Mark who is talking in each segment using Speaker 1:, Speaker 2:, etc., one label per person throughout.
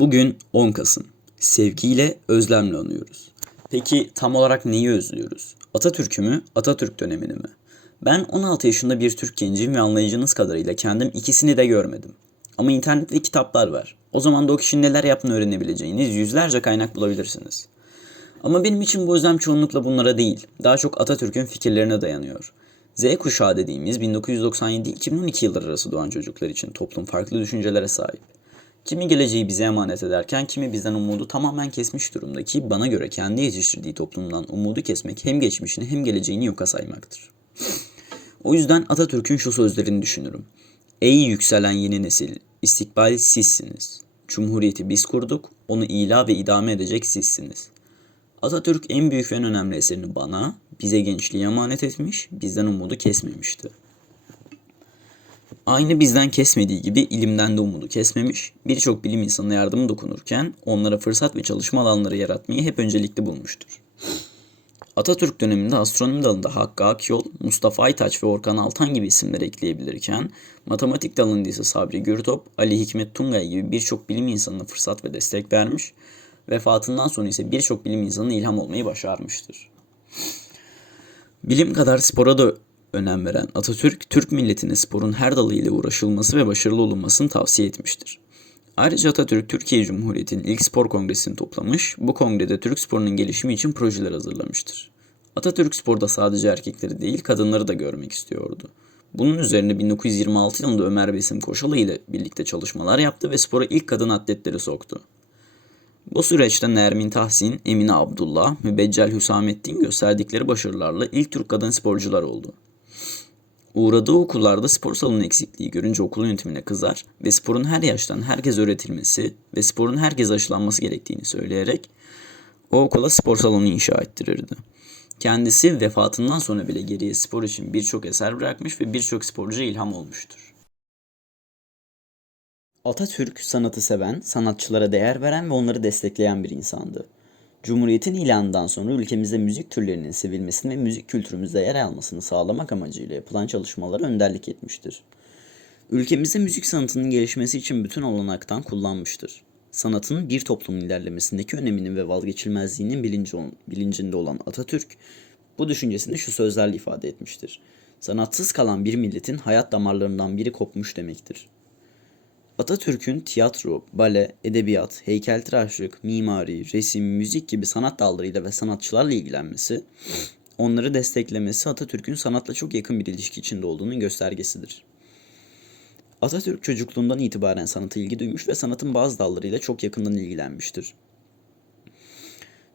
Speaker 1: Bugün 10 Kasım. Sevgiyle, özlemle anıyoruz. Peki tam olarak neyi özlüyoruz? Atatürk'ü mü, Atatürk dönemini mi? Ben 16 yaşında bir Türk genciyim ve anlayacağınız kadarıyla kendim ikisini de görmedim. Ama internet ve kitaplar var. O zaman da o kişinin neler yaptığını öğrenebileceğiniz yüzlerce kaynak bulabilirsiniz. Ama benim için bu özlem çoğunlukla bunlara değil, daha çok Atatürk'ün fikirlerine dayanıyor. Z kuşağı dediğimiz 1997-2012 yılları arası doğan çocuklar için toplum farklı düşüncelere sahip. Kimi geleceği bize emanet ederken kimi bizden umudu tamamen kesmiş durumda ki bana göre kendi yetiştirdiği toplumdan umudu kesmek hem geçmişini hem geleceğini yoka saymaktır. O yüzden Atatürk'ün şu sözlerini düşünürüm. Ey yükselen yeni nesil, istikbal sizsiniz. Cumhuriyeti biz kurduk, onu ila ve idame edecek sizsiniz. Atatürk en büyük ve en önemli eserini bana, bize gençliğe emanet etmiş, bizden umudu kesmemişti. Aynı bizden kesmediği gibi ilimden de umudu kesmemiş, birçok bilim insanına yardımı dokunurken onlara fırsat ve çalışma alanları yaratmayı hep öncelikli bulmuştur. Atatürk döneminde astronomi dalında Hakkı Akyol, Mustafa Aytaç ve Orkan Altan gibi isimler ekleyebilirken, matematik dalında ise Sabri Gürtop, Ali Hikmet Tungay gibi birçok bilim insanına fırsat ve destek vermiş, vefatından sonra ise birçok bilim insanına ilham olmayı başarmıştır. Bilim kadar spora da önem veren Atatürk, Türk milletine sporun her dalıyla uğraşılması ve başarılı olunmasını tavsiye etmiştir. Ayrıca Atatürk Türkiye Cumhuriyeti'nin ilk spor kongresini toplamış, bu kongrede Türk sporunun gelişimi için projeler hazırlamıştır. Atatürk sporda sadece erkekleri değil kadınları da görmek istiyordu. Bunun üzerine 1926 yılında Ömer Besim Koşalı ile birlikte çalışmalar yaptı ve spora ilk kadın atletleri soktu. Bu süreçte Nermin Tahsin, Emine Abdullah ve Beccel Hüsamettin gösterdikleri başarılarla ilk Türk kadın sporcular oldu. Uğradığı okullarda spor salonu eksikliği görünce okul yönetimine kızar ve sporun her yaştan herkes öğretilmesi ve sporun herkes aşılanması gerektiğini söyleyerek o okula spor salonu inşa ettirirdi. Kendisi vefatından sonra bile geriye spor için birçok eser bırakmış ve birçok sporcuya ilham olmuştur. Atatürk sanatı seven, sanatçılara değer veren ve onları destekleyen bir insandı. Cumhuriyetin ilanından sonra ülkemizde müzik türlerinin sevilmesini ve müzik kültürümüzde yer almasını sağlamak amacıyla yapılan çalışmalara önderlik etmiştir. Ülkemizde müzik sanatının gelişmesi için bütün olanaktan kullanmıştır. Sanatın bir toplumun ilerlemesindeki öneminin ve vazgeçilmezliğinin bilinci, bilincinde olan Atatürk, bu düşüncesini şu sözlerle ifade etmiştir. Sanatsız kalan bir milletin hayat damarlarından biri kopmuş demektir. Atatürk'ün tiyatro, bale, edebiyat, heykeltıraşlık, mimari, resim, müzik gibi sanat dallarıyla ve sanatçılarla ilgilenmesi, onları desteklemesi Atatürk'ün sanatla çok yakın bir ilişki içinde olduğunun göstergesidir. Atatürk çocukluğundan itibaren sanata ilgi duymuş ve sanatın bazı dallarıyla çok yakından ilgilenmiştir.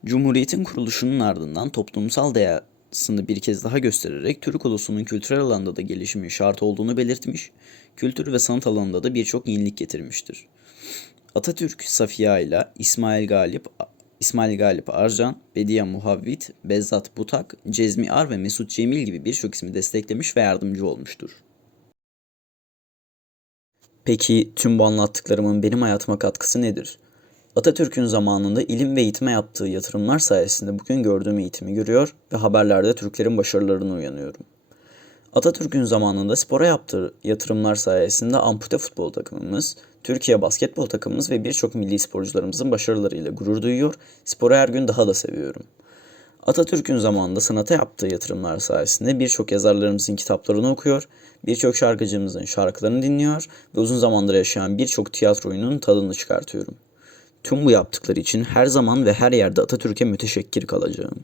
Speaker 1: Cumhuriyetin kuruluşunun ardından toplumsal değersini bir kez daha göstererek Türk ulusunun kültürel alanda da gelişimi şart olduğunu belirtmiş, kültür ve sanat alanında da birçok yenilik getirmiştir. Atatürk, Safiye ile İsmail Galip, İsmail Galip Arcan, Bediye Muhavvit, Bezzat Butak, Cezmi Ar ve Mesut Cemil gibi birçok ismi desteklemiş ve yardımcı olmuştur. Peki tüm bu anlattıklarımın benim hayatıma katkısı nedir? Atatürk'ün zamanında ilim ve eğitime yaptığı yatırımlar sayesinde bugün gördüğüm eğitimi görüyor ve haberlerde Türklerin başarılarını uyanıyorum. Atatürk'ün zamanında spora yaptığı yatırımlar sayesinde ampute futbol takımımız, Türkiye basketbol takımımız ve birçok milli sporcularımızın başarılarıyla gurur duyuyor, sporu her gün daha da seviyorum. Atatürk'ün zamanında sanata yaptığı yatırımlar sayesinde birçok yazarlarımızın kitaplarını okuyor, birçok şarkıcımızın şarkılarını dinliyor ve uzun zamandır yaşayan birçok tiyatro oyununun tadını çıkartıyorum. Tüm bu yaptıkları için her zaman ve her yerde Atatürk'e müteşekkir kalacağım.